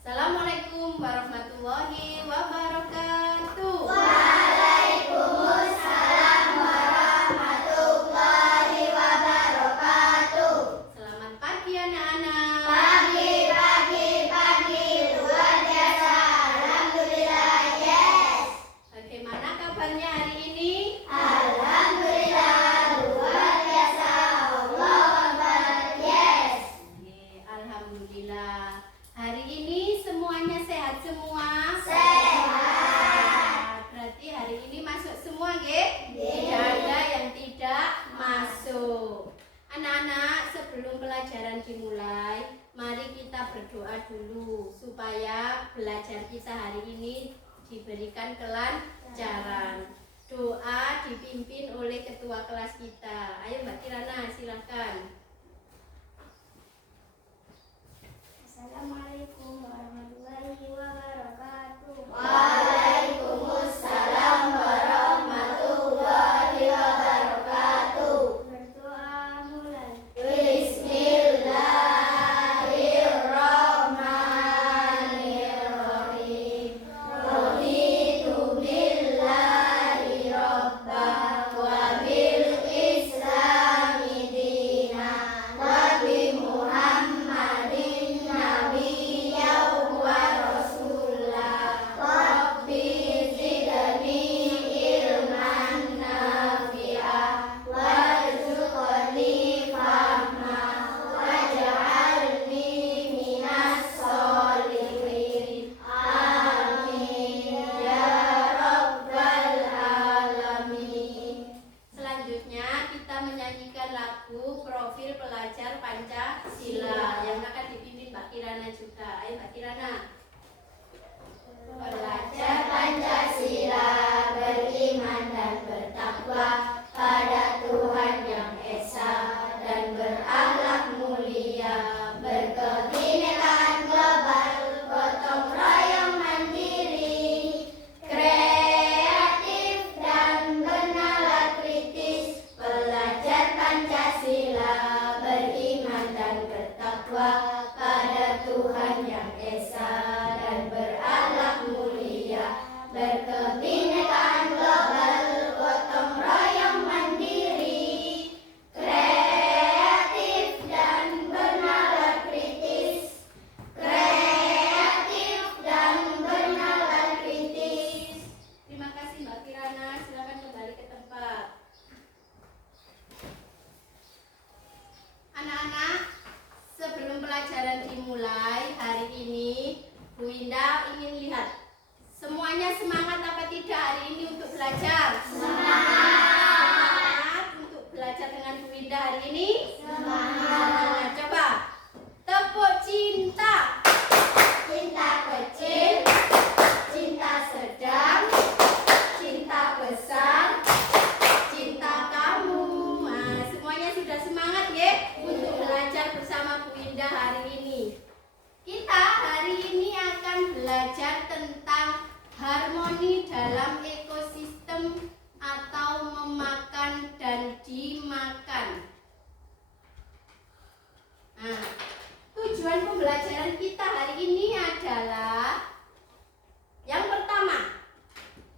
Assalamualaikum warahmatullahi wabarakatuh. Waalaikumsalam warahmatullahi wabarakatuh. Selamat pagi anak-anak. Pagi, luar biasa. Alhamdulillah, yes. Bagaimana kabarnya hari ini? Alhamdulillah, luar biasa. Allahu Akbar, yes. Alhamdulillah. Hari ini semuanya sehat semua? Sehat. Berarti hari ini masuk semua, nggih? Nggih. Tidak ada yang tidak masuk. Anak-anak, sebelum pelajaran dimulai, mari kita berdoa dulu supaya belajar kita hari ini diberikan kelancaran. Doa dipimpin oleh ketua kelas kita. Ayo Mbak Kirana, silakan. Assalamualaikum warahmatullahi wabarakatuh. Waalaikumsalam warahmatullahi wabarakatuh. Berdoa mulai. Bismillahirrahmanirrahim. Raditu billahi robba wa bil islami dina wa bi Muhammadin nabiyyan wa rasulah. Rabbi zidni ilman nafi'ah warzuqni fahma waj'alni minas sholihin. Amin ya rabbal alamin. Selanjutnya kita menyanyikan lagu Profil Pelajar Pancasila yang akan dipimpin Mbak Kirana juga. Ayo Mbak Kirana. Pelajar Pancasila beriman dan bertakwa pada Tuhan Yang Esa dan berakhlak mulia, berkebinekaan global, gotong royong mandiri, kreatif dan bernalar kritis. Pelajar Pancasila beriman dan bertakwa pada Tuhan Yang Esa dan berakhlak mulia, berkebinekaan global, gotong royong mandiri, kreatif dan bernalar kritis, kreatif dan bernalar kritis. Terima kasih Mbak Kirana, silakan kembali ke tempat. Anak-anak, sebelum pelajaran dimulai hari ini, Bu Indah ingin lihat semuanya semangat apa tidak hari ini untuk belajar? Semangat untuk belajar dengan Bu Indah hari ini? Semangat. Coba tepuk cinta. Cinta kecil, cinta sedang, cinta besar, cinta kamu. Nah, semuanya sudah semangat ya untuk belajar bersama Bu Indah hari ini. Kita hari ini akan belajar tentang harmoni dalam ekosistem atau memakan dan dimakan. Nah, tujuan pembelajaran kita hari ini adalah yang pertama,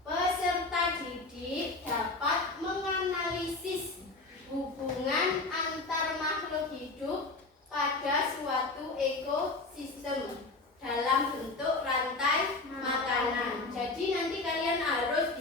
peserta didik dapat menganalisis hubungan antar makhluk hidup pada suatu ekosistem dalam bentuk rantai makanan. Jadi nanti kalian harus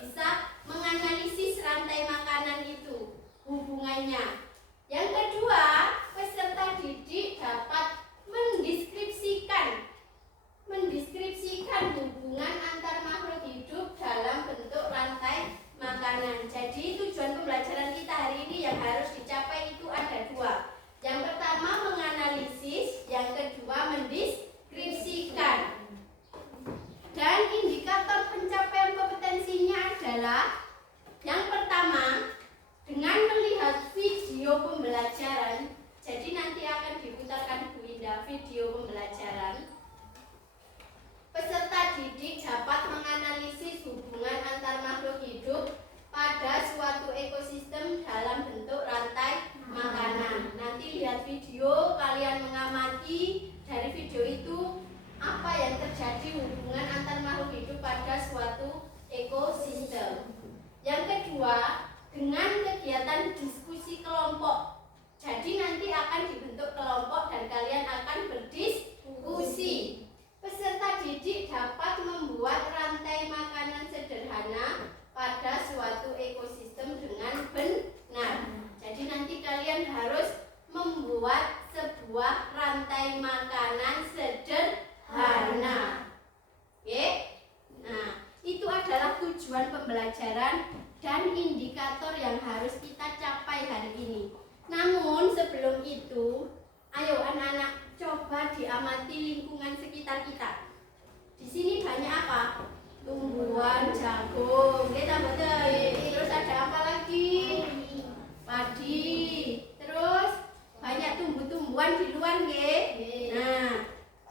hidup pada suatu ekosistem. Yang kedua, dengan kegiatan diskusi kelompok. Jadi nanti akan dibentuk kelompok dan kalian akan berdiskusi. Peserta didik dapat membuat rantai makanan sederhana pada suatu ekosistem dengan benar. Jadi nanti kalian harus membuat sebuah rantai makanan sederhana. Oke? Nah, itu adalah tujuan pembelajaran dan indikator yang harus kita capai hari ini. Namun sebelum itu, ayo anak-anak coba diamati lingkungan sekitar kita. Di sini banyak apa? Tumbuhan jagung. Kita betul. Terus ada apa lagi? Padi. Terus banyak tumbuh-tumbuhan di luar, nggih. Nah,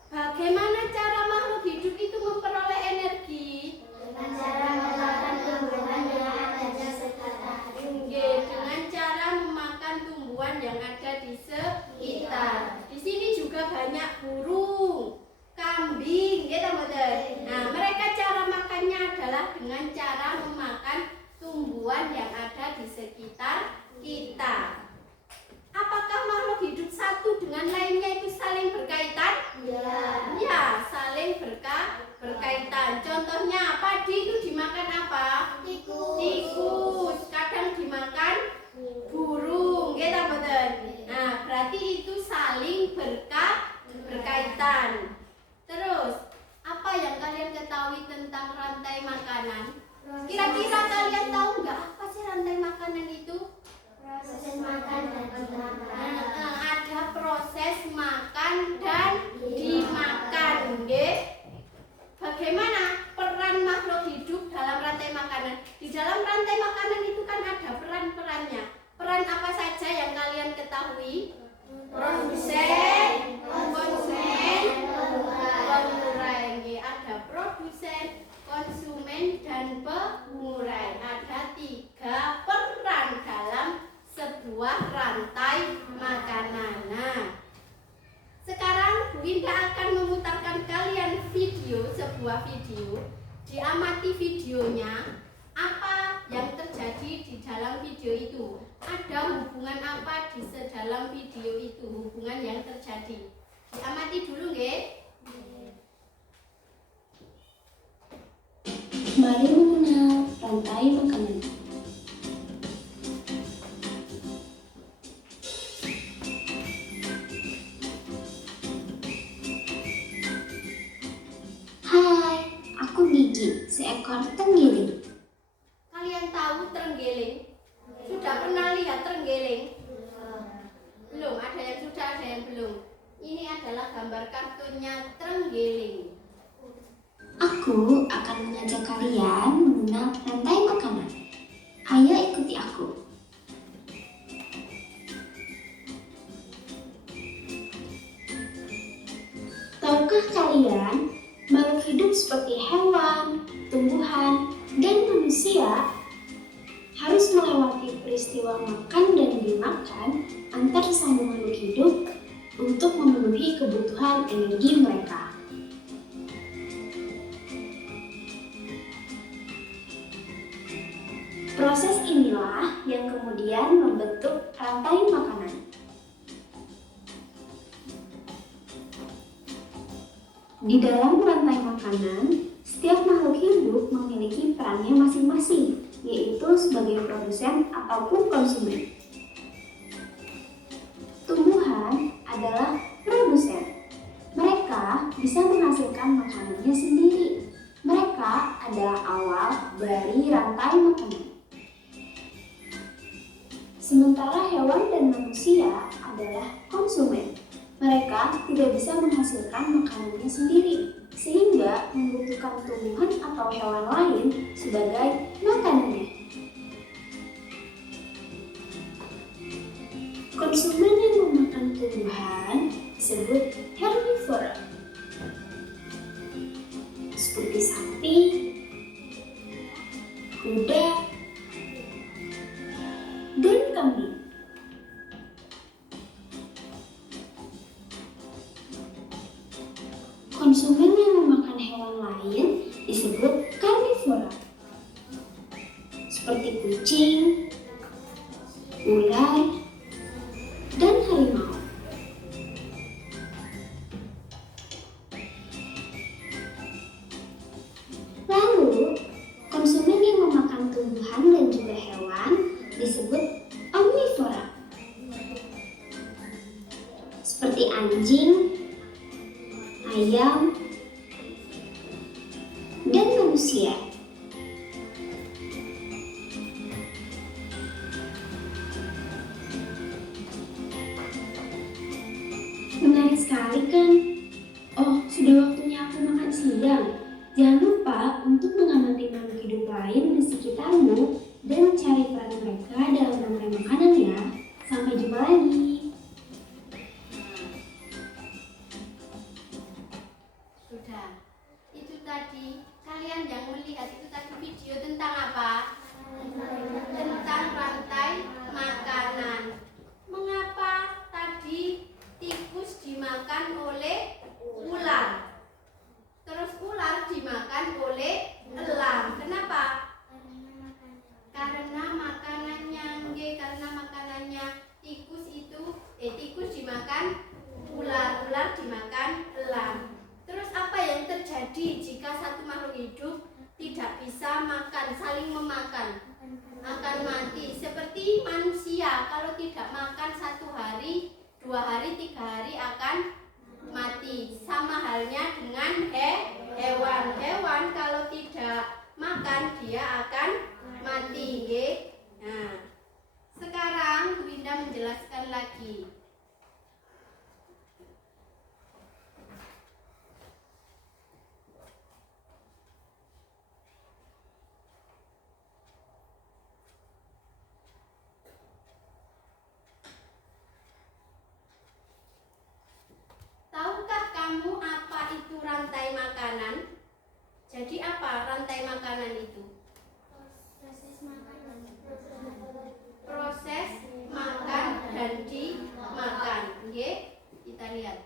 bagaimana cara makhluk hidup itu memperoleh energi? Dengan cara memakan tumbuhan yang ada di sekitar. Nggih, dengan cara memakan tumbuhan yang ada di sekitar. Di sini juga banyak burung, kambing, gitu betul. Nah, mereka cara makannya adalah dengan cara memakan tumbuhan yang ada di sekitar kita. Apakah makhluk hidup satu dengan lainnya itu saling berkaitan? Ya. Ya, saling berkaitan. Contohnya, padi itu dimakan apa? Tikus. Kadang dimakan burung, gitu betul. Nah, berarti itu saling berkaitan. Terus, apa yang kalian ketahui tentang rantai makanan? Kira-kira kalian tahu nggak apa sih rantai makanan itu? Proses makan dan dimakan. Ada proses makan dan dimakan, nggih. Bagaimana peran makhluk hidup dalam rantai makanan? Di dalam rantai makanan itu kan ada peran-perannya. Peran apa saja yang kalian ketahui? Produsen, konsumen, pengurai. Ada produsen, konsumen, dan pengurai. Ada 3 peran dalam sebuah rantai makanan. Nah, sekarang Bu Indah akan memutarkan kalian sebuah video. Diamati videonya, apa yang terjadi di dalam video itu. Ada hubungan apa di dalam video itu, hubungan yang terjadi. Diamati dulu, nggih. Mari mengenal rantai makanan. Hai, aku Gigi, seekor terenggiling. Kalian tahu terenggiling? Sudah pernah lihat terenggiling? Belum, ada yang sudah, ada yang belum. Ini adalah gambar kartunnya terenggiling. Aku akan mengajak kalian mengenal rantai makanan. Ayo ikuti aku. Tahukah kalian, makhluk hidup seperti hewan, tumbuhan, dan manusia harus melewati peristiwa makan dan dimakan antar sesama makhluk hidup untuk memenuhi kebutuhan energi mereka. Proses inilah yang kemudian membentuk rantai makanan. Di dalam rantai makanan, setiap makhluk hidup memiliki perannya masing-masing, yaitu sebagai produsen ataupun konsumen. Tumbuhan adalah produsen. Mereka bisa menghasilkan makanannya sendiri. Mereka adalah awal dari rantai makanan. Sementara hewan dan manusia adalah konsumen. Mereka tidak bisa menghasilkan makanannya sendiri, sehingga membutuhkan tumbuhan atau hewan lain sebagai makanannya. Konsumen yang memakan tumbuhan disebut herbivora, seperti sapi, kuda, dan kambing. Konsumen yang memakan hewan lain disebut usia. Menarik sekali kan? Oh, sudah waktunya aku makan siang. Jangan lupa untuk mengamati makhluk hidup lain di sekitarmu dan mencari peran mereka dalam rantai makanan ya. Sampai jumpa lagi. Sudah. Itu tadi kalian yang melihat itu tadi video tentang apa? Tentang rantai makanan. Mengapa tadi tikus dimakan oleh ular? Terus ular dimakan oleh elang. Kenapa? Karena makanannya tikus dimakan ular, ular dimakan elang. Terus apa yang terjadi jika satu makhluk hidup tidak bisa makan, saling memakan? Akan mati. Seperti manusia, kalau tidak makan 1 hari, 2 hari, 3 hari akan mati. Sama halnya dengan hewan. Hewan kalau tidak makan dia akan mati. Nah, sekarang Bu Indah menjelaskan lagi. Tahukah kamu apa itu rantai makanan? Jadi apa rantai makanan itu? Proses makan dan dimakan. Oke, kita lihat.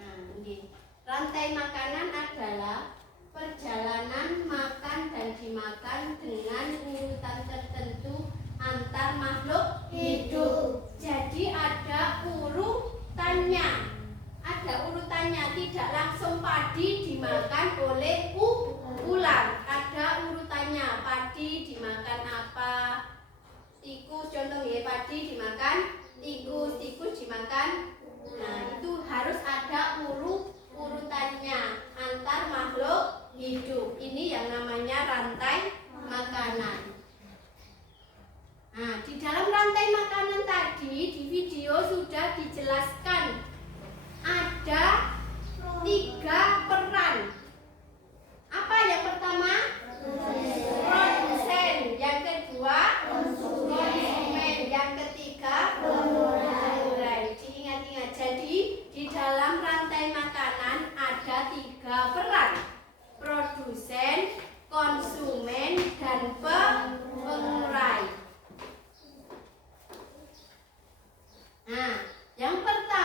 Nah, oke. Rantai makanan adalah perjalanan makan dan dimakan dengan urutan tertentu antar makhluk hidup. Jadi ada urutannya. Tidak langsung padi dimakan oleh ular. Ada urutannya. Padi dimakan apa? Tikus, contoh ya, padi dimakan tikus, tikus dimakan. Nah, itu harus ada urutannya antar makhluk hidup. Ini yang namanya rantai makanan. Nah, di dalam rantai makanan tadi di video sudah dijelaskan ada 3 peran. Apa yang pertama? Produsen. Yang kedua? Konsumen. Yang ketiga? Pengurai. Diingat-ingat. Jadi di dalam rantai makanan ada 3 peran: produsen, konsumen, dan pengurai. Nah, yang pertama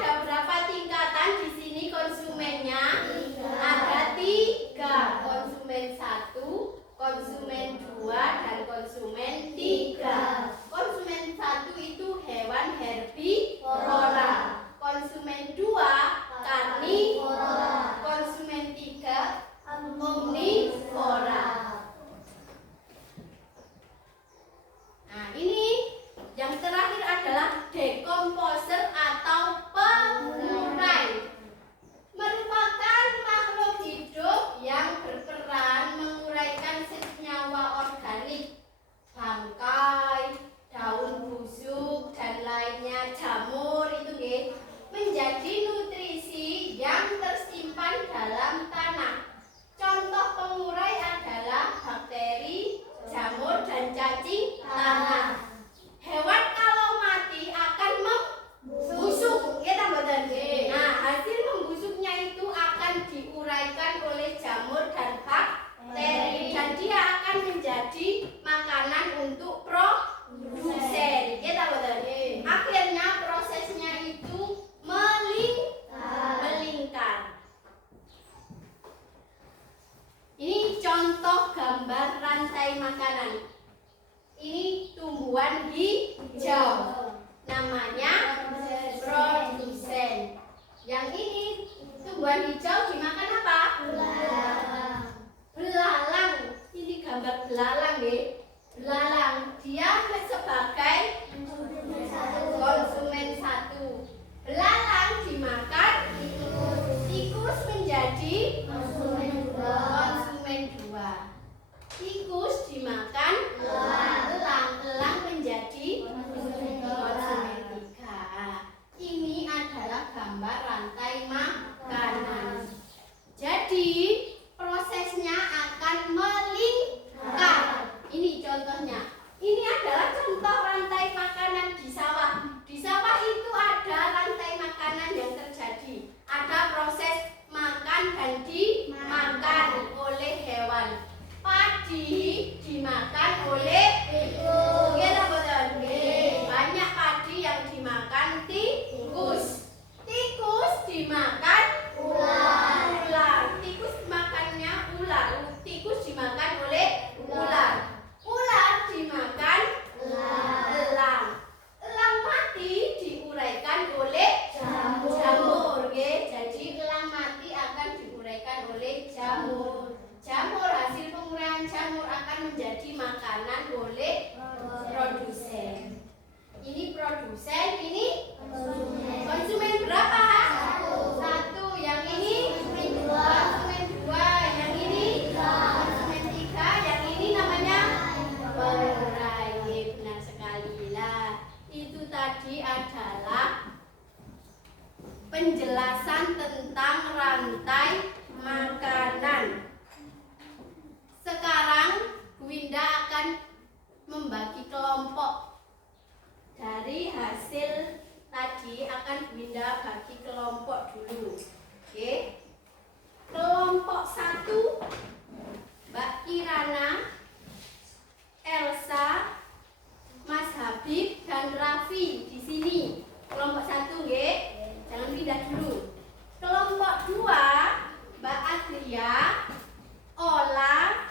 ada berapa tingkatan di sini konsumennya? Ada 3. Konsumen 1, konsumen 2, dan konsumen 3. Konsumen 1 itu hewan herbivora. Konsumen 2 karnivora. Konsumen 3 omnivora. Nah, ini yang terakhir adalah decomposer atau pengurai. Merupakan makhluk hidup yang berperan menguraikan senyawa organik, bangkai, daun busuk, dan lainnya, jamur itu nggih, menjadi nutrisi yang tersimpan dalam tanah. Contoh pengurai adalah bakteri, jamur, dan cacing tanah. Hewan kalau mati akan membusuk, kita mboten. Nah, hasil membusuknya itu akan diuraikan oleh jamur dan bakteri, dan dia akan menjadi makanan untuk produsen, kita mboten. Akhirnya prosesnya itu melingkar. Ini contoh gambar rantai makanan. Ini tumbuhan hijau, namanya produsen. Yang ini tumbuhan hijau dimakan apa? Belalang. Ini gambar belalang ya. Belalang, dia sebagai konsumen 1. Belalang dimakan, tikus menjadi konsumen 2. Tikus dimakan, elang menjadi konsumen 3. Ini adalah gambar rantai makanan. Jadi prosesnya akan melingkar. Ini contohnya. Ini adalah contoh rantai makanan di sawah. Di sawah itu ada rantai makanan yang terjadi. Ada proses makan dan dimakan oleh hewan. Padi dimakan oleh tikus. Banyak padi yang dimakan tikus. Tikus dimakan ular. Tikus makannya ular. Tikus dimakan oleh ular. Ular dimakan elang. Elang mati diuraikan oleh jamur. Jadi elang mati akan diuraikan oleh jamur. Jamur, hasil penguraian jamur akan menjadi makanan oleh produsen. Ini produsen, ini konsumen berapa? 1. Yang ini konsumen 2. Yang ini konsumen 3. Yang ini namanya pengurai. Benar sekali lah. Itu tadi adalah penjelasan tentang rantai makanan. Sekarang Bu Winda akan membagi kelompok. Dari hasil tadi akan Bu Winda bagi kelompok dulu. Oke. Kelompok 1 Mbak Kirana, Elsa, Mas Habib, dan Raffi di sini. Kelompok 1 nggih. Jangan pindah dulu. Kelompok 2 Mbak Adria, Ola,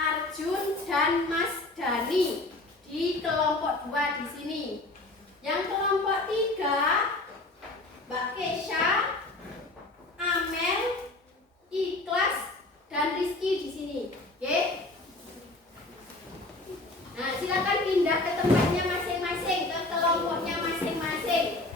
Arjun, dan Mas Dani di kelompok 2 di sini. Yang kelompok 3 Mbak Kesha, Amel, Ikhlas, dan Rizky di sini. Oke? Nah, silakan pindah ke tempatnya masing-masing, ke kelompoknya masing-masing.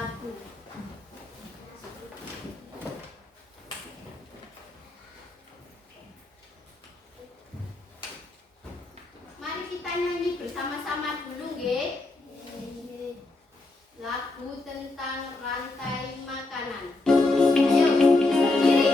lagu. Mari kita nyanyi bersama-sama dulu, nggih. Lagu tentang rantai makanan. Ayo, berdiri.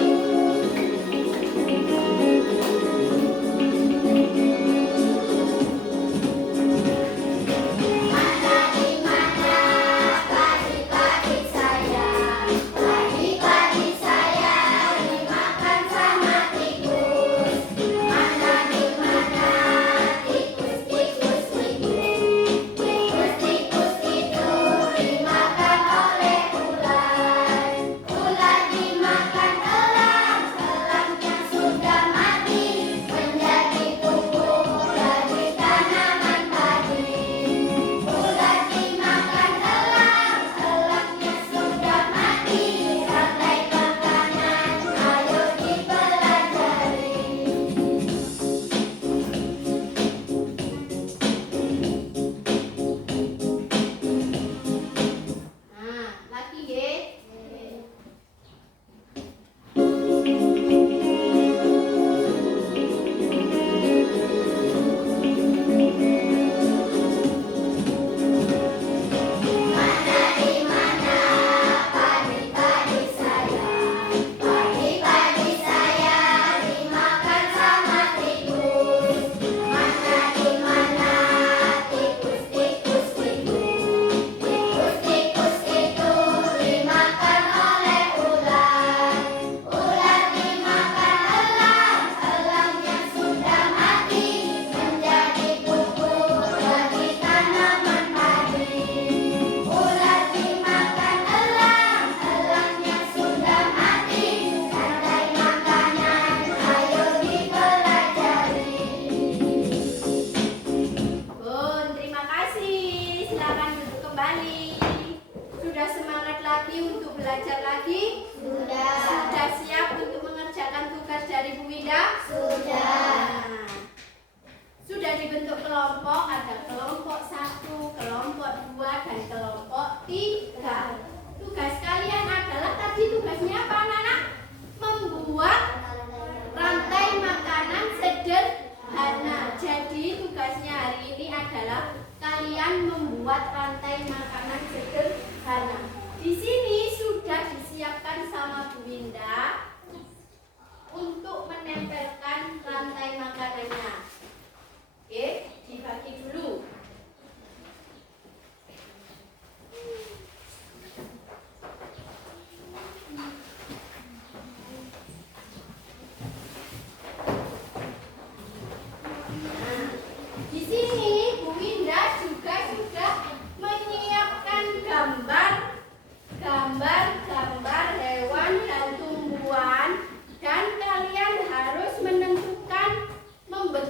Belajar lagi? Sudah. Sudah siap untuk mengerjakan tugas dari Bu Winda? Sudah. Nah, sudah dibentuk kelompok, ada kelompok 1, kelompok 2, dan kelompok 3. Tugas kalian adalah tadi tugasnya apa anak-anak? Membuat rantai makanan sederhana. Jadi tugasnya hari ini adalah kalian membuat rantai makanan sederhana. Di sini sudah disiapkan sama Bu Winda untuk menempelkan rantai makanannya. Oke, dibagi dulu. Nah, di sini Bu Winda juga sudah menyiapkan gambar hewan dan tumbuhan, dan kalian harus menentukan membentuk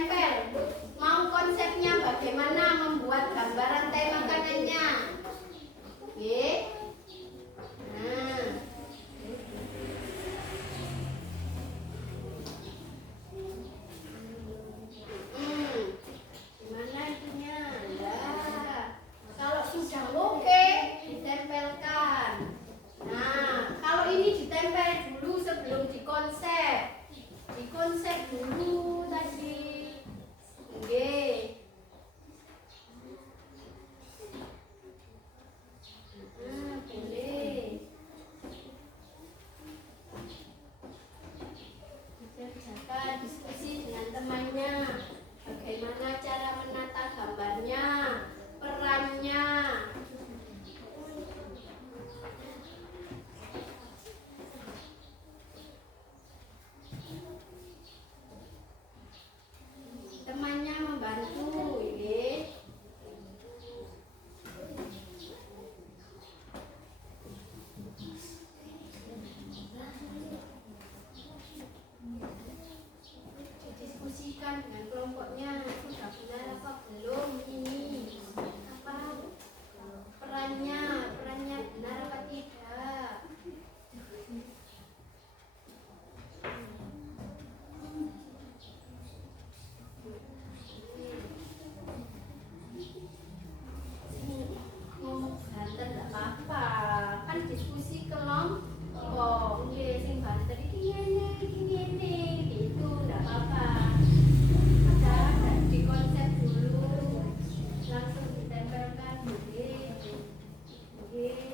ditempel. Mau konsepnya bagaimana membuat gambaran tema makanannya? Oke. Nah. Gimana itunya? Ya. Kalau sudah oke, ditempelkan. Nah, kalau ini ditempel dulu sebelum dikonsep. Dikonsep dulu tadi. Oke. Boleh. Dikerjakan diskusi dengan temannya. Bagaimana cara menata gambarnya, perannya. Temannya membantu, ya. Didiskusikan dengan kelompoknya, sudah benar apa belum ini, apa perannya benar apa tidak. Ngomong banter enggak apa-apa, kan diskusi kelompok. Nggih, sing banter iki ngene gitu, enggak apa-apa. Ada di konsep dulu, langsung ditempelkan. Nggih. Nggih.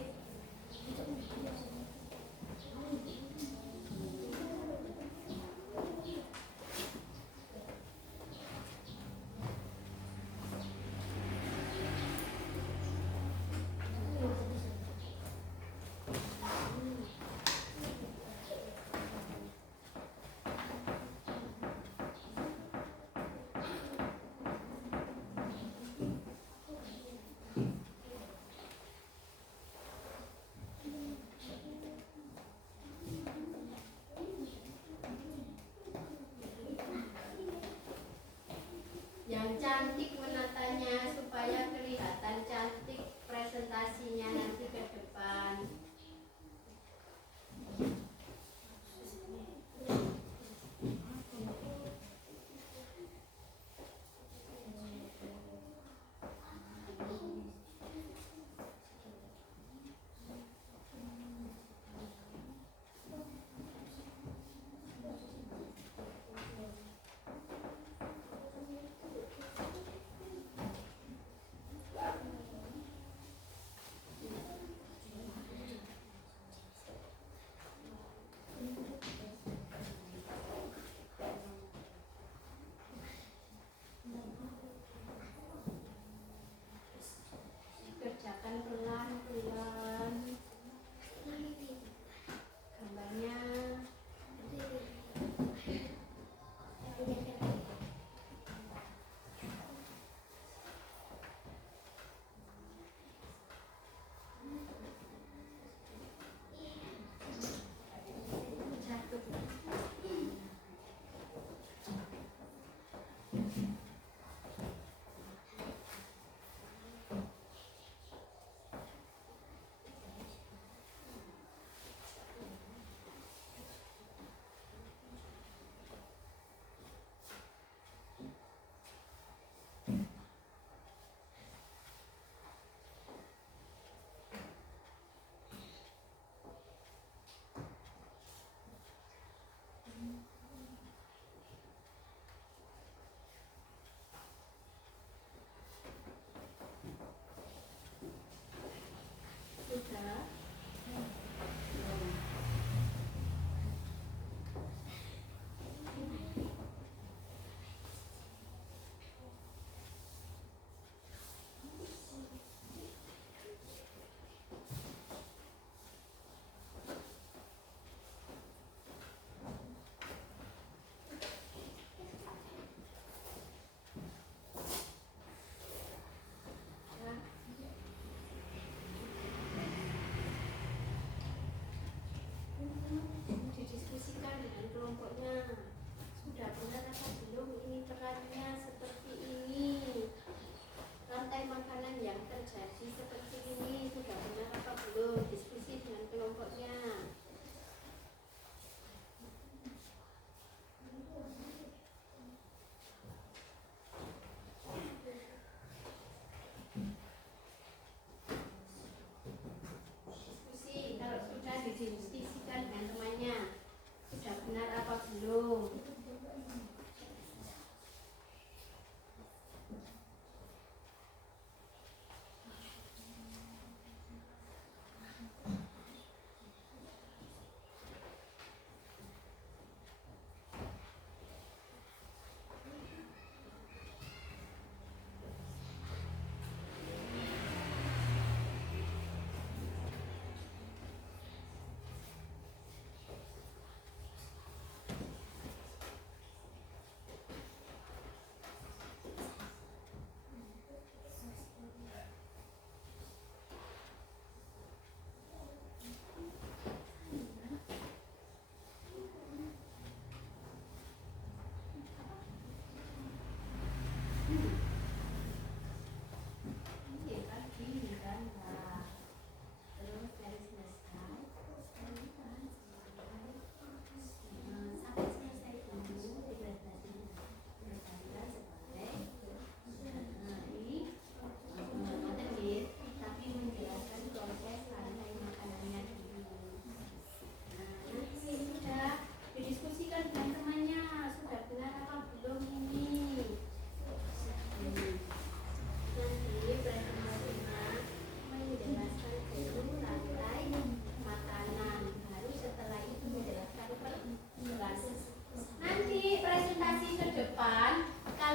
Yang cantik menatanya supaya kelihatan cantik presentasinya nanti ke depan.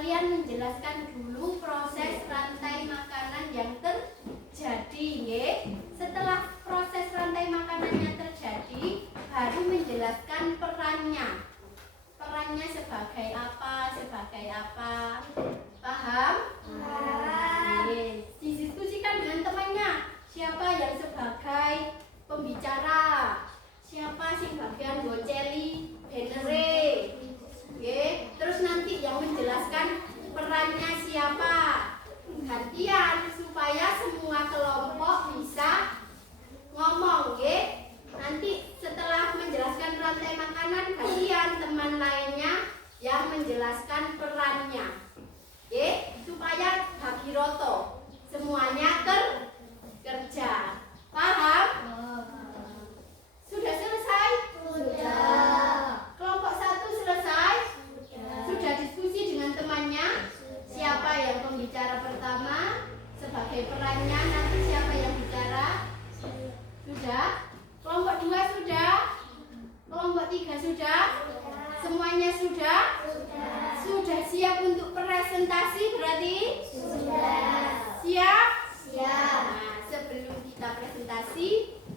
kalian menjelaskan dulu proses rantai makanan yang terjadi, nggih. Setelah proses rantai makanannya terjadi, baru menjelaskan perannya. Perannya sebagai apa? Paham? Yes. Didiskusikan dengan temannya. Siapa yang sebagai pembicara? Siapa sing bagian goceli benere? Terus nanti yang menjelaskan perannya siapa? Gantian supaya semua kelompok bisa ngomong, nggih. Nanti setelah menjelaskan rantai makanan, gantian teman lainnya yang menjelaskan perannya, supaya bagi roto semuanya kerja. Paham? Sudah selesai? Sudah. Kelompok 1 selesai? Sudah diskusi dengan temannya? Siapa yang pembicara pertama? Sebagai perannya nanti siapa yang bicara? Sudah? Kelompok 2 sudah? Kelompok 3 sudah? Semuanya sudah? Sudah siap untuk presentasi berarti? Sudah. Siap? Siap. Nah, sebelum kita presentasi,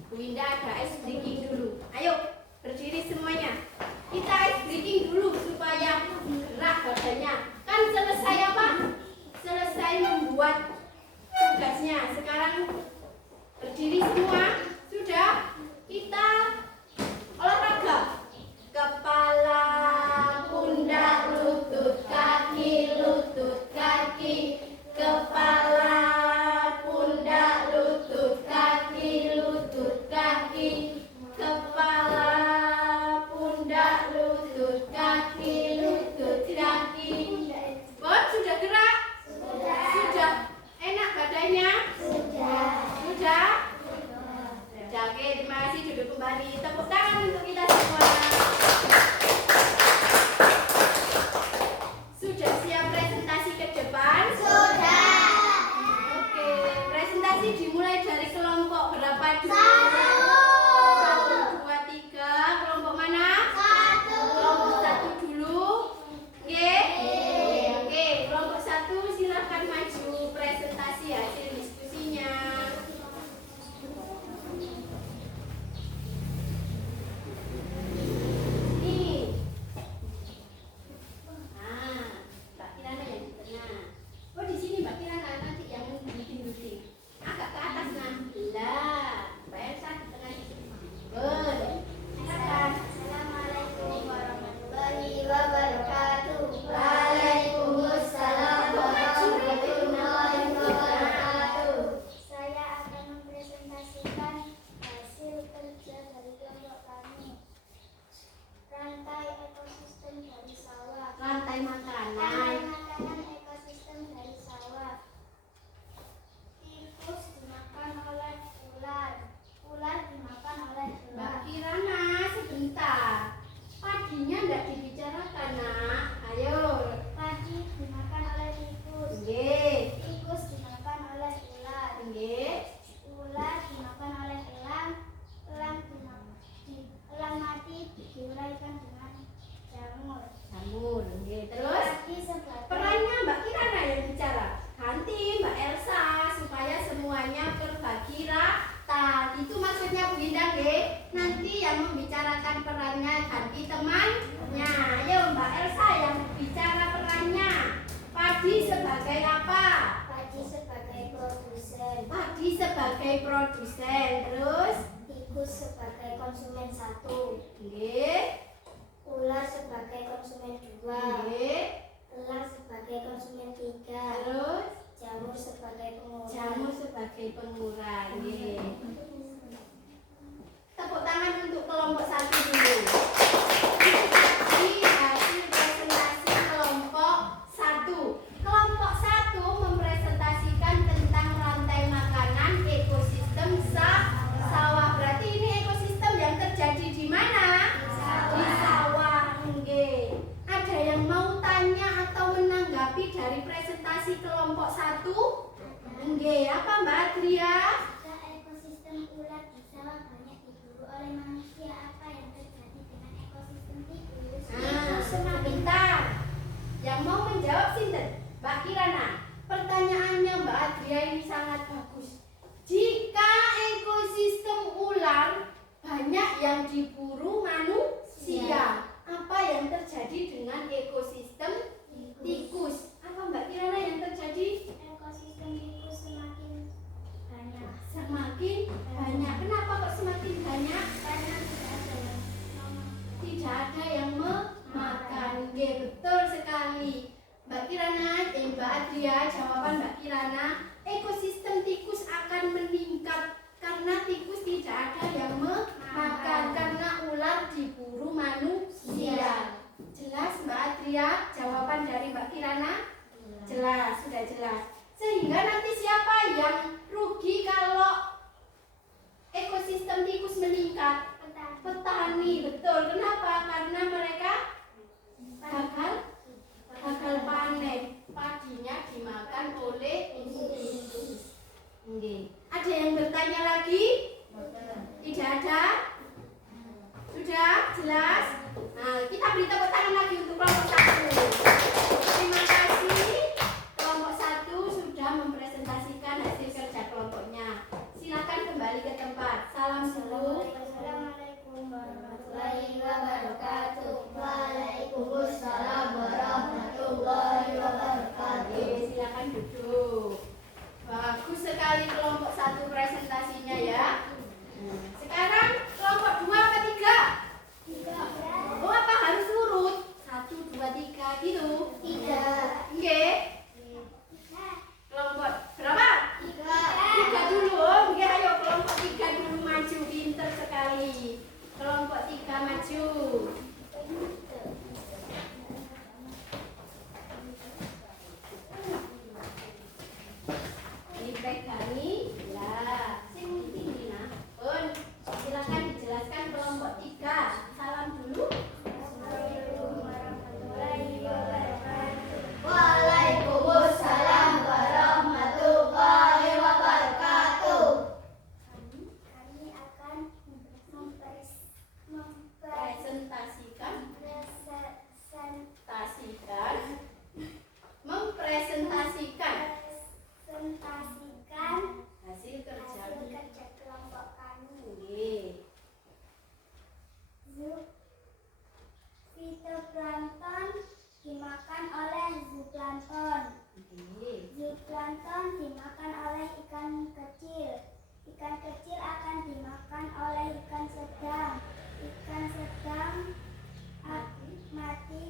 Bu Indah ada ice breaking dulu. Ayo, berdiri semuanya. Kita ice breaking dulu supaya gerak badannya. Kan selesai apa? Selesai membuat tugasnya. Sekarang berdiri semua. Sudah? Kita olahraga. Kepala, pundak, lutut, kaki, kepala, pundak, lutut, kaki, kepala, pundak, lutut, kaki. Bot, sudah gerak? Sudah. Enak badannya? Sudah? Oke, terima kasih. Duduk kembali. Tepuk tangan untuk kita semua. Sudah siap presentasi ke depan? Sudah. Oke, presentasi dimulai dari kelompok berapa dulu? 1, 2, 3. Kelompok mana? 1. Kelompok 1 dulu. Oke, kelompok 1 silakan maju presentasi hasil diskusinya. Nih. Nah, Mbak Kirana yang di tengah. Oh, di sini Mbak Kirana, nanti yang gunting-gunting. Agak ke atas nah. Lah, Mbak Elsa di tengah di sini. Boleh. Silakan. Assalamualaikum warahmatullahi wabarakatuh. Waalaikumsalam warahmatullahi wabarakatuh. Saya akan mempresentasikan hasil kerja dari kelompok kami. Rantai ekosistem dari sawah. Rantai Rantai makanan. makanan ekosistem dari sawah. Tikus dimakan oleh ular. Ular dimakan oleh Mbak ular. Kirana, sebentar. Padinya enggak dibicarakan, Nak. Ayo. Padi dimakan oleh tikus. Nggih. Tikus dimakan oleh ular. Nggih. Ular dimakan oleh elang. Elang mati diuraikan dengan jamur. Jamur. Nggih. Terus Padi sebagai perannya Mbak Kirana yang bicara. Ganti Mbak Elsa supaya semuanya berbagi rata. Itu maksudnya Bu Indah, nggih. Nanti yang membicarakan perannya ganti temannya. Ayo Mbak Elsa yang bicara perannya. Padi sebagai apa? Padi sebagai produsen. Padi sebagai produsen. Terus Tikus sebagai konsumen 1. nggih. Ular sebagai konsumen 2. Nggih. Elang sebagai konsumen 3. Terus Jamur sebagai pengurang. jamur sebagai pengurang. Nggih. Tepuk tangan untuk kelompok 1 dulu. Di hasil presentasi kelompok 1. Kelompok 1 mempresentasikan tentang rantai makanan ekosistem sawah. Berarti ini ekosistem yang terjadi di mana? Di sawah. Nggih. Ada yang mau tanya atau menanggapi dari presentasi kelompok 1? Nggih, apa Mbak Adria? Jika ekosistem ular di sawah banyak diburu oleh manusia, apa yang terjadi dengan ekosistem tikus? Nah, sebentar. Yang mau menjawab sinten? Adria, jawaban Mbak Kirana, ekosistem tikus akan meningkat karena tikus tidak ada yang memakan karena ular diburu manusia. Jelas Mbak Adria jawaban dari Mbak Kirana? Jelas, sudah jelas. Sehingga nanti siapa yang rugi kalau ekosistem tikus meningkat? Petani, betul. Kenapa? Karena mereka gagal panen. Padinya dimakan oleh tikus. Ada yang bertanya lagi? Tidak ada? Sudah jelas? Nah, kita beri tepuk tangan lagi untuk kelompok 1. Terima kasih. Kelompok 1 sudah mempresentasikan hasil kerja kelompoknya. Silakan kembali ke tempat. Salam dulu. Assalamualaikum warahmatullahi wabarakatuh. Waalaikumsalam warahmatullahi wabarakatuh. Silakan duduk. Bagus sekali kelompok 1 presentasinya ya. Sekarang kelompok 2 apa 3? 3. Oh, apa harus urut? 1, 2, 3 gitu? 3. Oke. Kelompok berapa? 3 dulu. Oke, ayo kelompok 3 dulu maju, pinter sekali. Kelompok 3 maju. Dipegangi. Ya, sing tinggi nah. Pun silakan dijelaskan kelompok 3. Salam dulu. Assalamualaikum warahmatullahi wabarakatuh. Waalaikumsalam warahmatullahi wabarakatuh. Kami akan mempresentasikan hasil hasil kerja. kerja kelompok kami. Nggih. Fitoplankton dimakan oleh zooplankton. Nggih. Zooplankton dimakan oleh ikan kecil. Ikan kecil akan dimakan oleh ikan sedang. Ikan sedang mati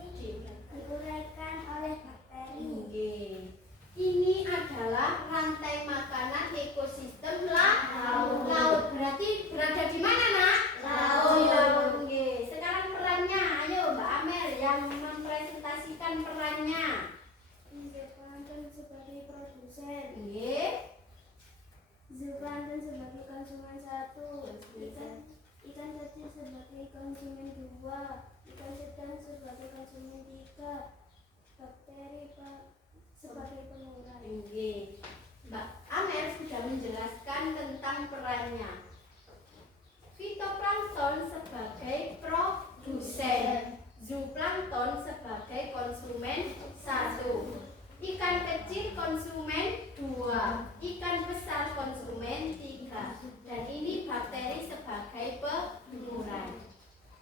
diuraikan oleh bakteri. Nggih. Ini adalah rantai makanan ekosistem laut. Berarti berada di mana, Nak? Laut. Di laut. Nggih. Sekarang perannya, ayo Mbak Amel yang mempresentasikan perannya. Zooplankton sebagai produsen. Nggih. Zooplankton sebagai konsumen 1. Ikan kecil sebagai konsumen 2. Ikan sedang sebagai konsumen 3. Bakteri sebagai pengurai. Nggih. Mbak Amel sudah menjelaskan tentang perannya. Fitoplankton sebagai produsen, zooplankton sebagai konsumen 1, ikan kecil konsumen 2, ikan besar konsumen 3, dan ini bakteri sebagai pengurai.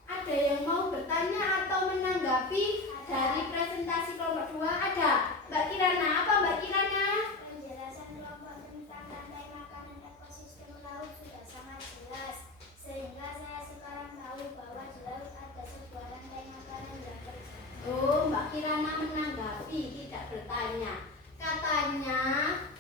Ada yang mau bertanya atau menanggapi dari presentasi kelompok 2? Ada? Mbak Kirana, apa Mbak Kirana? Penjelasan kelompok tentang rantai makanan ekosistem laut sudah sangat jelas, sehingga saya sekarang tahu bahwa di laut ada sebuah rantai makanan yang terjadi. Oh, Mbak Kirana menanggapi, tidak bertanya. Katanya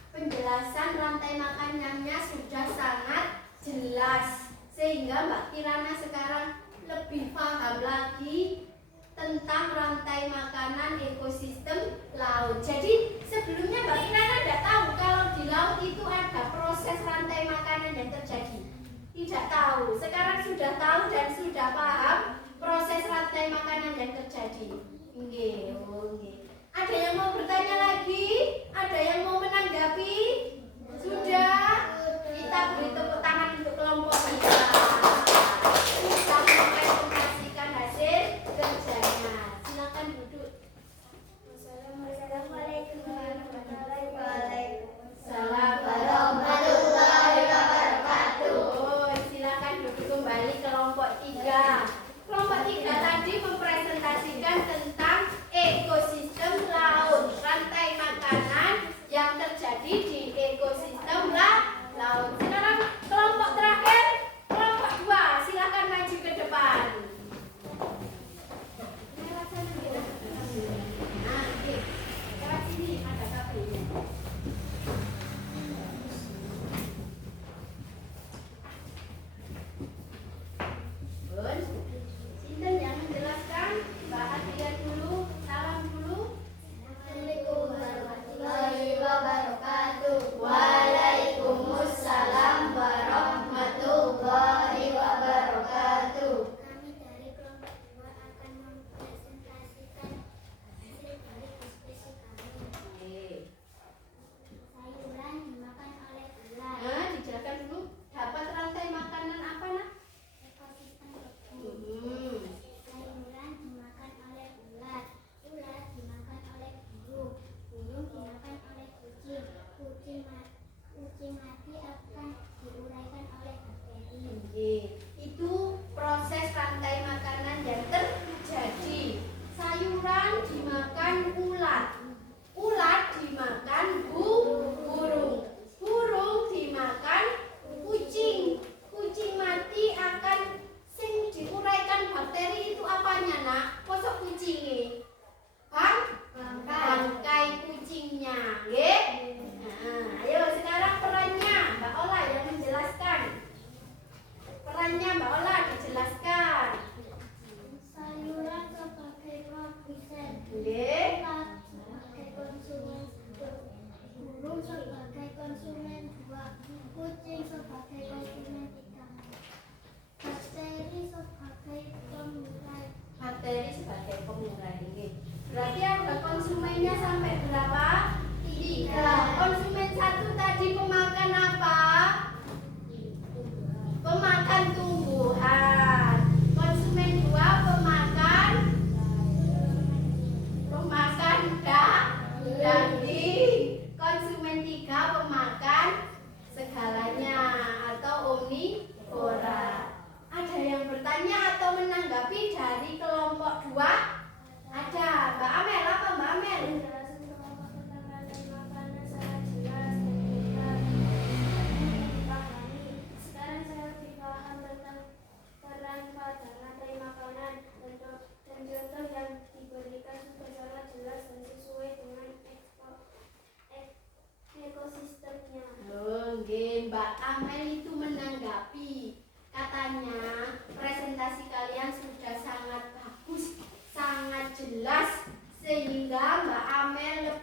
penjelasan rantai makanannya sudah sangat jelas, sehingga Mbak Kirana sekarang lebih paham lagi tentang rantai makanan ekosistem laut. Jadi sebelumnya Mbak Kirana tidak tahu kalau di laut itu ada proses rantai makanan yang terjadi. Tidak tahu. Sekarang sudah tahu dan sudah paham proses rantai makanan yang terjadi. Nggih, nggih. Ada yang mau bertanya lagi? Ada yang mau menanggapi? Sudah? Kita beri tepuk tangan untuk kelompok kita. Sudah mempresentasikan hasil kerjanya. Silakan duduk. Assalamualaikum warahmatullahi wabarakatuh. Salam warahmatullahi wabarakatuh. Silakan duduk kembali kelompok 3. Kelompok 3 tadi mempresentasikan tentang ekosistem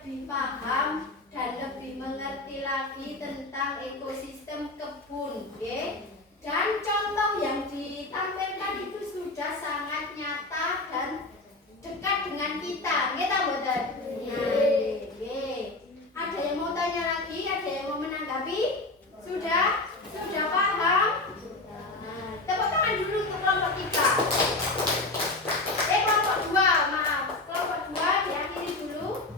lebih paham dan lebih mengerti lagi tentang ekosistem kebun, nggih. Dan contoh yang ditampilkan itu sudah sangat nyata dan dekat dengan kita, nggih ta mboten? Nggih. Ada yang mau tanya lagi? Ada yang mau menanggapi? Sudah? Sudah paham? Nah, tepuk tangan dulu untuk kelompok 3. Kelompok 2, maaf. Kelompok 2 diakhiri dulu.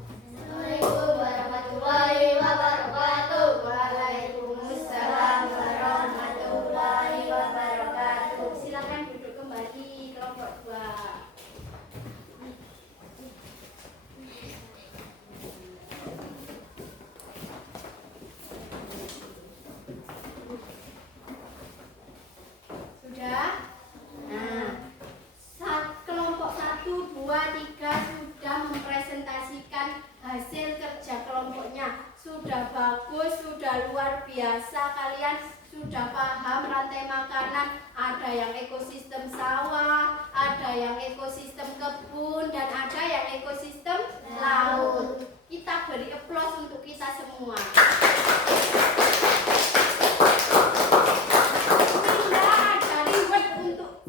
Assalamualaikum warahmatullahi wabarakatuh. Waalaikumsalam warahmatullahi wabarakatuh. Silakan duduk kembali kelompok 2. Sudah? Nah, kelompok 1, 2, 3 sudah mempresentasikan hasil kerja kelompoknya. Sudah bagus, sudah luar biasa. Kalian sudah paham rantai makanan. Ada yang ekosistem sawah, ada yang ekosistem kebun, dan ada yang ekosistem laut. Kita beri aplaus untuk kita semua.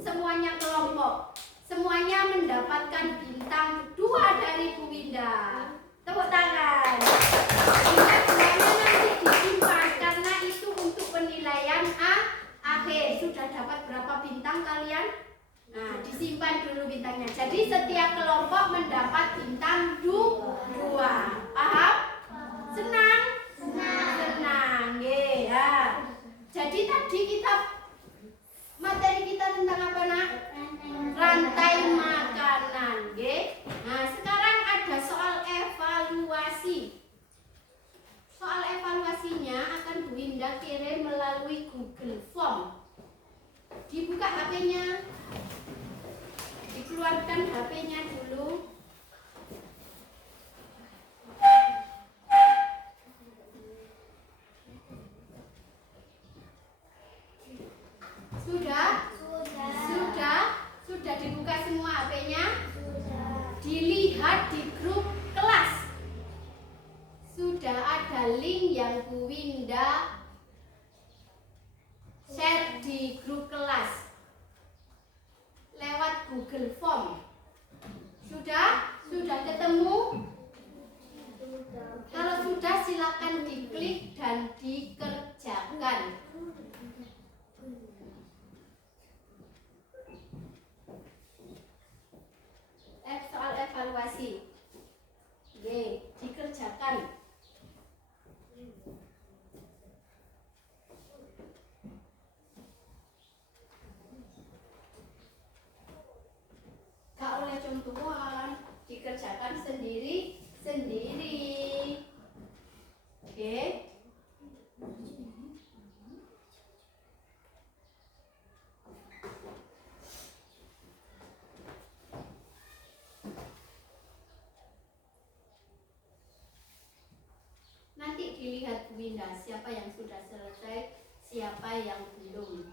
Semuanya kelompok, semuanya mendapatkan bintang 2 dari Bu Winda. Tepuk tangan. Bintang-bintangnya nanti disimpan karena itu untuk penilaian akhir. Sudah dapat berapa bintang kalian? Nah, disimpan dulu bintangnya. Jadi setiap kelompok mendapat bintang 2. Paham? Senang? Senang. Ya. Jadi tadi materi kita tentang apa, Nak? Rantai makanan, nggih. Nah, sekarang ada soal evaluasi. Soal evaluasinya akan Bu Winda kirim melalui Google Form. Dibuka HP-nya. Dikeluarkan HP-nya dulu. Sudah dibuka semua HP-nya? Dilihat di grup kelas. Sudah ada link yang Bu Winda share di grup kelas lewat Google Form. Sudah ketemu? Kalau sudah, silakan diklik dan dikerjakan. Soal evaluasi. Dikerjakan. Gak oleh contohan, dikerjakan sendiri. Oke. Nanti dilihat Bu Winda siapa yang sudah selesai, siapa yang belum.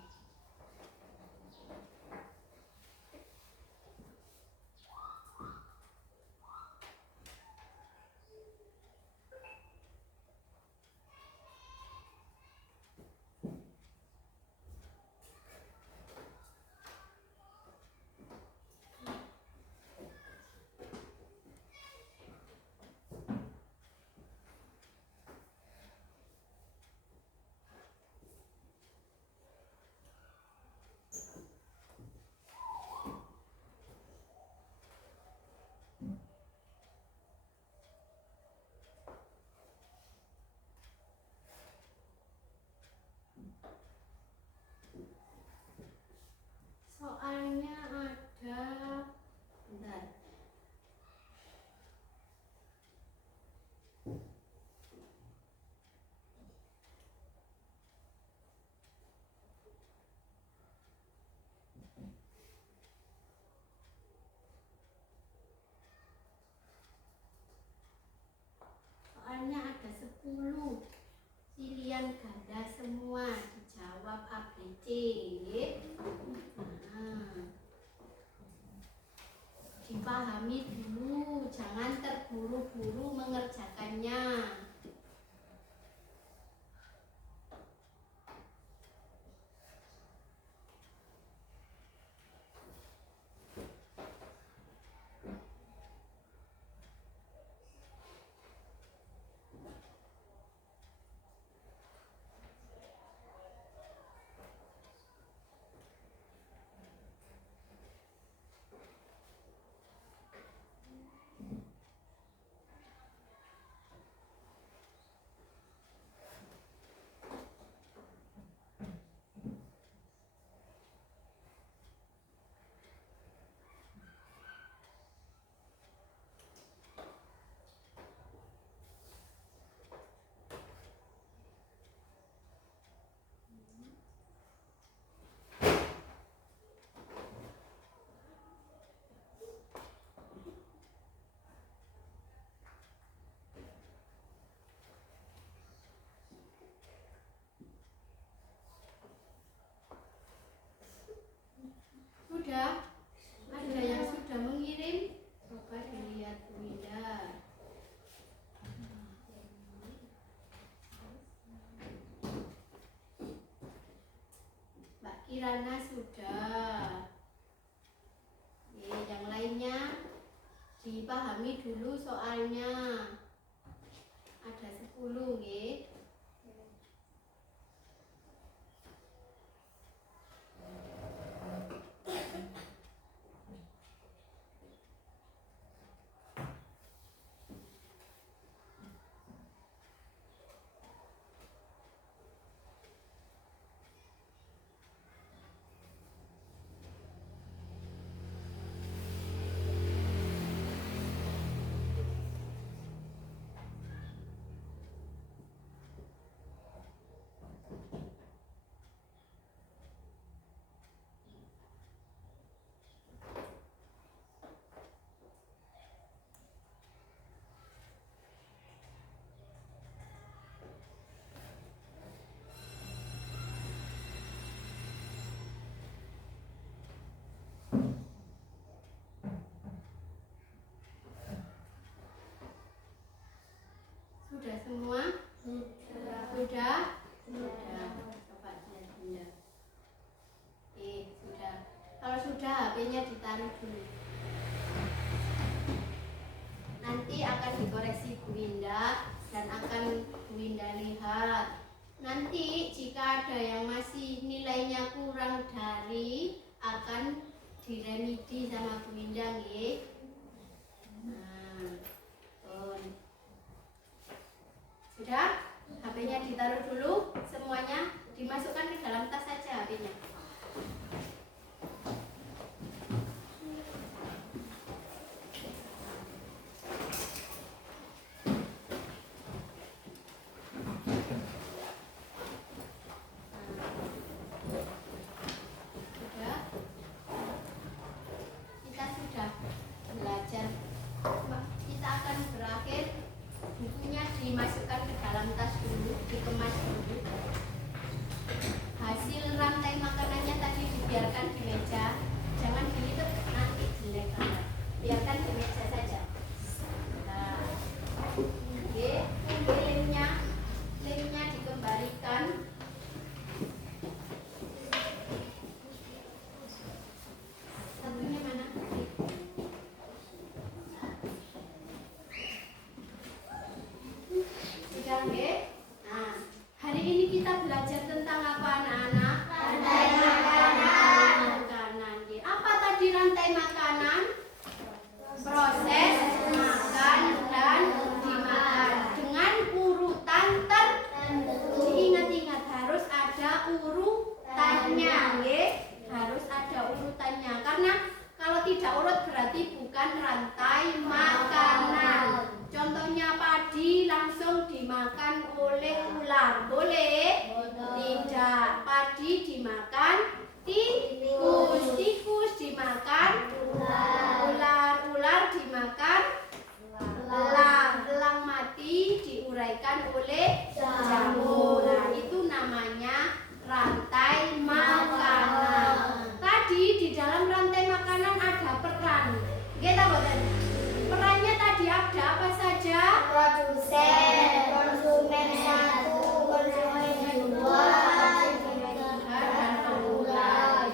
terburu-buru mengerjakannya. Sudah? Ada yang sudah mengirim? Coba dilihat Bu Indah. Mbak Kirana sudah. Yang lainnya dipahami dulu soalnya. Ada 10 nggih. Sudah semua? Sudah? Sudah. Coba lihat Bunda. Sudah. Kalau sudah, HP-nya ditaruh dulu. Nanti akan dikoreksi Bu Winda dan akan Bu Winda lihat. Nanti jika ada yang masih nilainya kurang dari, akan diremedi sama Bu Winda nggih. Sudah? HP-nya ditaruh dulu, semuanya dimasukkan ke dalam tas saja HP-nya. Sudah? Kita sudah belajar. Kita akan berakhir. Bukunya dimasukkan ke dalam tas dulu, dikemas dulu. Hasil rantai makanannya tadi dibiarkan di meja, jangan dilipat nanti jelek banget. Biarkan di meja saja. Nah, oke, lemnya dikembalikan. Satunya mana? Nah, hari ini kita belajar tentang apa anak-anak? Rantai makanan. Apa tadi rantai makanan? Proses makan dan dimakan dengan urutan tertentu. Diingat-ingat harus ada urutannya, harus ada urutannya. Karena kalau tidak urut berarti bukan rantai makanan. Contohnya padi langsung dimakan oleh ular, boleh? Tidak. Padi dimakan tikus, tikus dimakan ular dimakan elang mati diuraikan oleh jamur. Nah, itu namanya rantai makanan. Tadi di dalam rantai makanan ada peran. Kita buat perannya tadi ada apa produsen, konsumen 1, konsumen 2, dan pemula.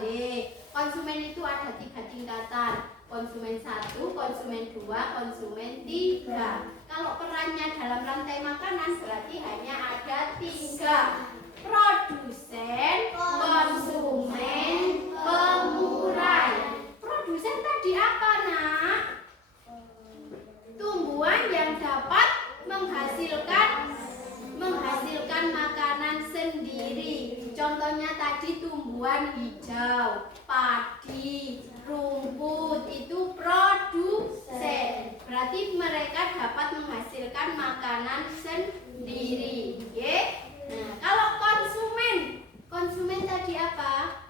Konsumen itu ada 3 tingkatan. Konsumen 1, konsumen 2, konsumen 3. Kalau perannya dalam rantai makanan berarti hanya ada 3. Produsen, konsumen, pengurai. Produsen tadi apa, Nak? Tumbuhan yang dapat menghasilkan makanan sendiri. Contohnya tadi tumbuhan hijau, padi, rumput, itu produsen. Berarti mereka dapat menghasilkan makanan sendiri. Oke? Nah, kalau konsumen tadi apa?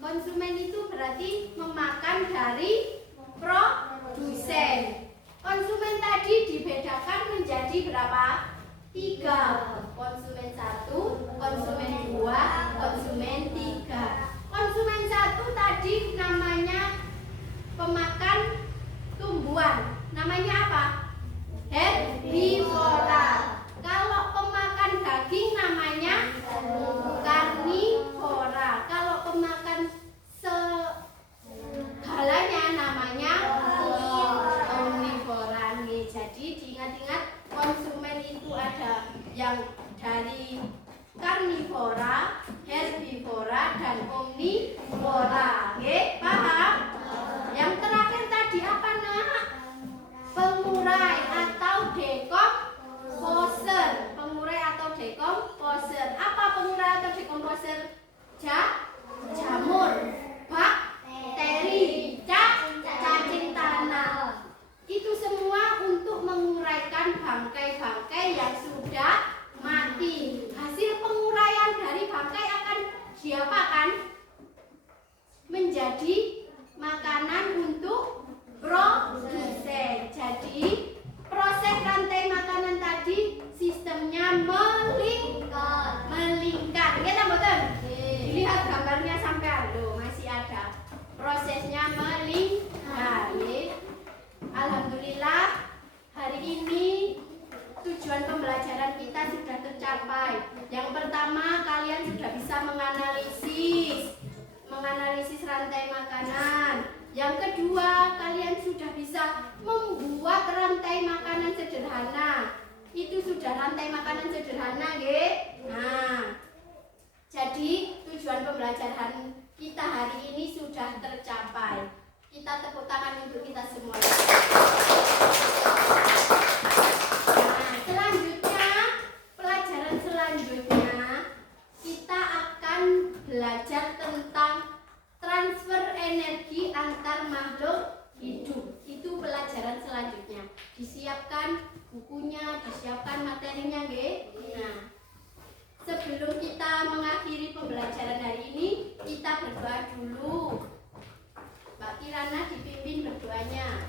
Konsumen itu berarti memakan dari produsen. Konsumen tadi dibedakan menjadi berapa? 3. Konsumen 1, konsumen 2, konsumen 3. Konsumen 1 tadi namanya pemakan tumbuhan. Namanya apa? Herbivora. Kalau pemakan daging namanya karnivora. Kalau pemakan segalanya namanya omnivora. Jadi diingat-ingat, konsumen itu ada yang dari karnivora, herbivora, dan omnivora. Oke, paham? Yang terakhir tadi apa, Nak? Pengurai atau dekomposer. Pengurai atau dekomposer. Apa pengurai atau dekomposer? Jamur, bakteri, cacing tanah. Itu semua untuk menguraikan bangkai-bangkai yang sudah mati. Hasil penguraian dari bangkai akan diapakan? Menjadi makanan untuk produsen. Jadi proses rantai makanan tadi sistemnya melingkar. Kita betul? Dilihat gambarnya sampai masih ada. Prosesnya melingkar. Alhamdulillah, hari ini tujuan pembelajaran kita sudah tercapai. Yang pertama, kalian sudah bisa menganalisis rantai makanan. Yang kedua, kalian sudah bisa membuat rantai makanan sederhana. Itu sudah rantai makanan sederhana, nggih? Nah, jadi tujuan pembelajaran kita hari ini sudah tercapai. Kita tepuk tangan untuk kita semua. Nah, selanjutnya, pelajaran selanjutnya kita akan belajar tentang transfer energi antar makhluk hidup. Itu pelajaran selanjutnya. Disiapkan bukunya, disiapkan materinya, nggih. Nah, sebelum kita mengakhiri pembelajaran hari ini, kita berdoa dulu. Mbak Kirana dipimpin berdoanya.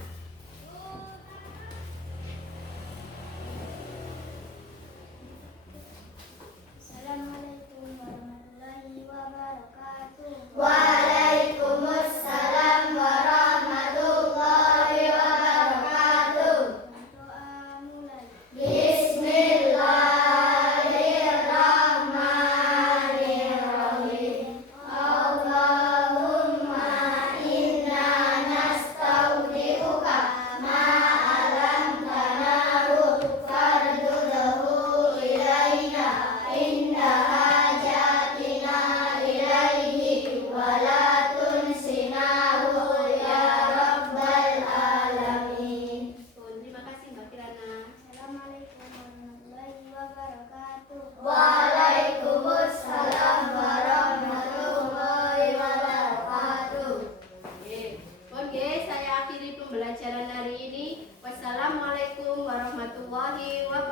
Assalamualaikum warahmatullahi wabarakatuh. Waalaikumsalam warahmatullahi wabarakatuh. Doa mulai. Bismillahirrahmanirrahim. Allahumma inna nastaudiuka ma alamtanahu fardudahu ilaina inda hajatina ilaihi wala tunsinahu ya rabbal alamin. Terima kasih Mbak Kirana. Assalamualaikum warahmatullahi wabarakatuh. Waalaikumsalam warahmatullahi wabarakatuh. Oke, saya akhiri pembelajaran hari ini. Wassalamualaikum warahmatullahi wabarakatuh.